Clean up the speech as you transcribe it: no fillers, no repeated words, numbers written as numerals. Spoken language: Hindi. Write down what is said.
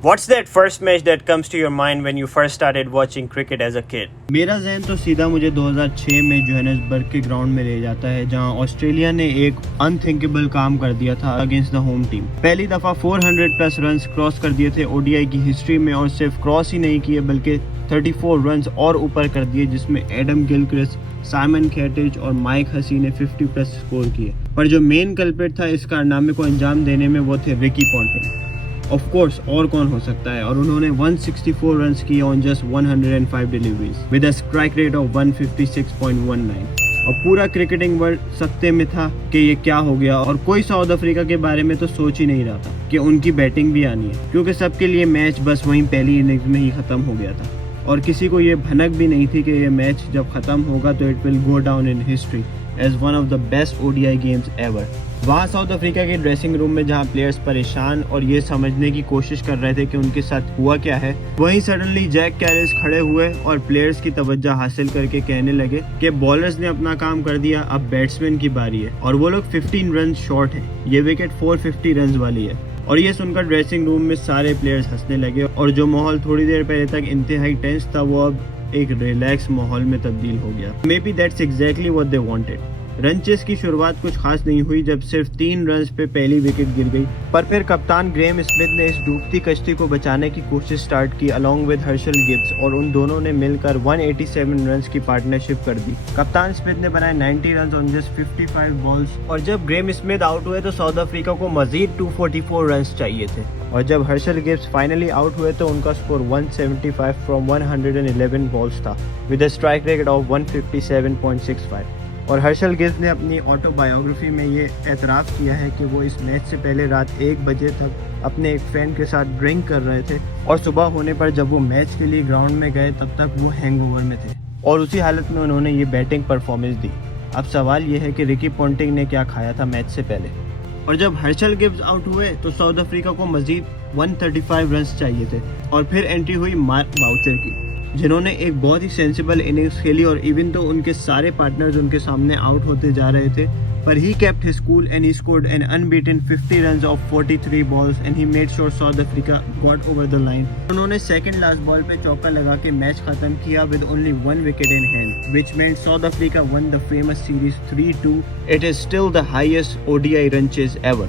What's that first match that comes to your mind when you first started watching cricket as a kid? मेरा जहन तो सीधा मुझे 2006 में जोहानिसबर्ग के ग्राउंड में ले जाता है, जहां ऑस्ट्रेलिया ने एक अनथिंकेबल काम कर दिया था अगेंस्ट द होम टीम। पहली दफा 400 प्लस रन्स क्रॉस कर दिए थे ओडीआई की हिस्ट्री में, और सिर्फ क्रॉस ही नहीं किए बल्कि 34 रन्स और ऊपर कर दिए, जिसमें एडम गिलक्रिस्ट, साइमन कैटेज और माइक हसी ने 50 प्लस स्कोर किए। पर जो मेन कल्प्रिट था इस कारनामे को अंजाम देने में वो थे रिकी पॉन्टिंग। ऑफ कोर्स और कौन हो सकता है, और उन्होंने 164 रन्स किए on just 105 deliveries with a strike rate of 156.19। और पूरा क्रिकेटिंग वर्ल्ड सकते में था कि ये क्या हो गया, और कोई साउथ अफ्रीका के बारे में तो सोच ही नहीं रहा था कि उनकी बैटिंग भी आनी है, क्योंकि सबके लिए मैच बस वहीं पहली इनिंग्स में ही खत्म हो गया था। और किसी को ये भनक भी नहीं थी कि ये मैच जब खत्म होगा तो it will go down in history as one of the best ODI games ever. वहाँ साउथ अफ्रीका के ड्रेसिंग रूम में जहाँ प्लेयर्स परेशान और ये समझने की कोशिश कर रहे थे कि उनके साथ हुआ क्या है, वहीं सडनली जैक कैलिस खड़े हुए और प्लेयर्स की तवज्जो हासिल करके कहने लगे कि बॉलर्स ने अपना काम कर दिया, अब बैट्समैन की बारी है। और वो लोग 15 रन शॉर्ट हैं, ये विकेट 450 रन वाली है। और ये सुनकर ड्रेसिंग रूम में सारे प्लेयर्स हंसने लगे, और जो माहौल थोड़ी देर पहले तक इंतहाई टेंस था वो अब एक रिलैक्स माहौल में तब्दील हो गया। May be that's exactly what they wanted. Run chase की शुरुआत कुछ खास नहीं हुई जब सिर्फ 3 रन पे पहली विकेट गिर गई, पर फिर कप्तान ग्रेम स्मिथ ने इस डूबती कश्ती को बचाने की कोशिश स्टार्ट की अलोंग विद हर्शल गिब्स, और उन दोनों ने मिलकर 187 रन की पार्टनरशिप कर दी। कप्तान स्मिथ ने बनाए 90 रन ऑन जस्ट 55 बॉल्स, और जब ग्रेम स्मिथ आउट हुए तो साउथ अफ्रीका को मजीद 244 रन चाहिए थे। और जब हर्शल गिब्स फाइनली आउट हुए तो उनका स्कोर 175 फ्रॉम 111 बॉल्स था with a strike rate of 157.65। और हर्शल गिब्स ने अपनी ऑटोबायोग्राफी में ये एतराफ़ किया है कि वो इस मैच से पहले रात 1 बजे तक अपने एक फ्रेंड के साथ ड्रिंक कर रहे थे, और सुबह होने पर जब वो मैच के लिए ग्राउंड में गए तब तक वो हैंगओवर में थे, और उसी हालत में उन्होंने ये बैटिंग परफॉर्मेंस दी। अब सवाल ये है कि रिकी पॉन्टिंग ने क्या खाया था मैच से पहले। और जब हर्शल गिब्स आउट हुए तो साउथ अफ्रीका को मजीद 135 रन चाहिए थे, और फिर एंट्री हुई मार्क बाउचर की, जिन्होंने एक बहुत ही सेंसिबल इनिंग्स खेली। और इवन तो उनके सारे पार्टनर्स उनके सामने आउट होते जा रहे थे, पर ही kept his cool and he scored an unbeaten 50 runs of 43 balls and he made sure South Africa got over the line. उन्होंने सेकंड लास्ट बॉल पे चौका लगा के मैच खत्म किया with only 1 wicket in hand, which meant South Africa won the famous series 3-2। It is still the highest ODI run chase ever.